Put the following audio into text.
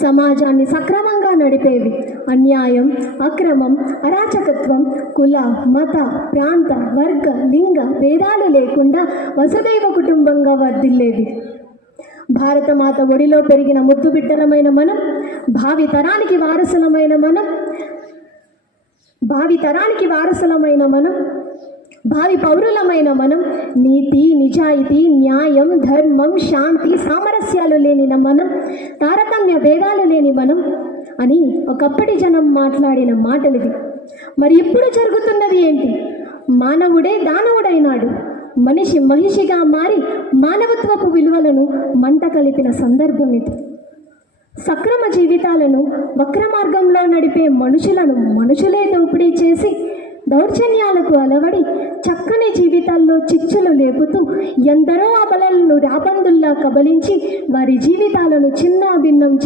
సమాజాన్ని సక్రమంగా నడిపేవి. అన్యాయం, అక్రమం, అరాచకత్వం, కుల, మత, ప్రాంత, వర్గ, లింగ భేదాలు లేకుండా వసుదైవ కుటుంబంగా వర్ధిల్లేవి. భారతమాత ఒడిలో పెరిగిన ముద్దు బిడ్డలమైన మనం, భావి తరానికి వారసులమైన మనం, భావి పౌరులమైన మనం, నీతి, నిజాయితీ, న్యాయం, ధర్మం, శాంతి, సామరస్యాలు లేని మనం, తారతమ్య భేదాలు లేని మనం అని ఒకప్పటి జనం మాట్లాడిన మాటలివి. మరి ఇప్పుడు జరుగుతున్నది ఏంటి? మానవుడే దానవుడైనాడు. మనిషి మహిషిగా మారి మానవత్వపు విలువలను మంట కలిపిన సందర్భం ఇది. సక్రమ జీవితాలను వక్ర మార్గంలో నడిపే మనుషులను మనుషులే దోపిడీ చేసి దౌర్జన్యాలకు అలవడి చక్కని జీవితాల్లో చిచ్చులు లేపుతూ ఎందరో అబలలను రాబందుల్లా కబలించి వారి జీవితాలను చిన్న భిన్నం